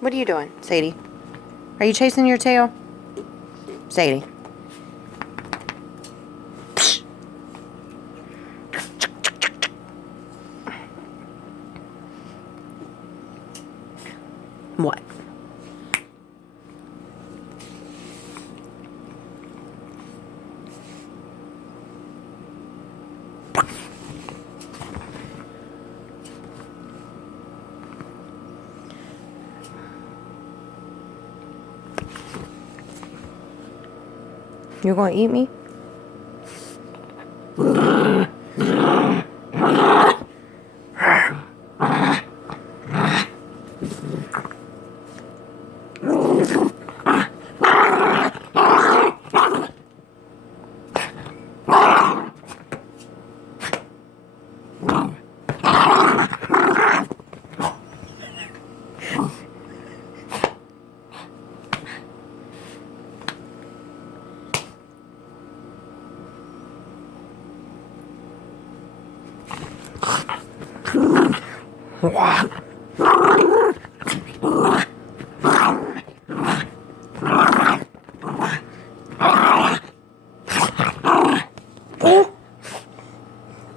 What are you doing, Sadie? Are you chasing your tail? Sadie. What? You're gonna eat me?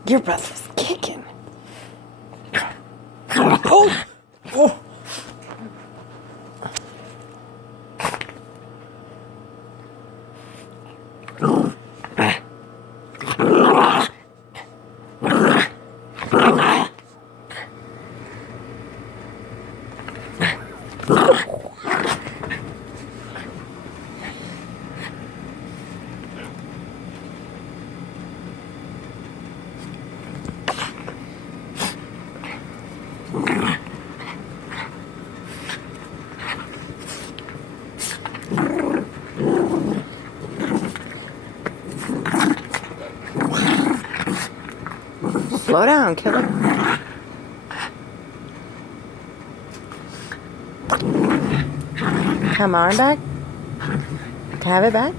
Your brother's kicking. Oh! Oh! Slow down, killer. Have my arm back? Can I have it back?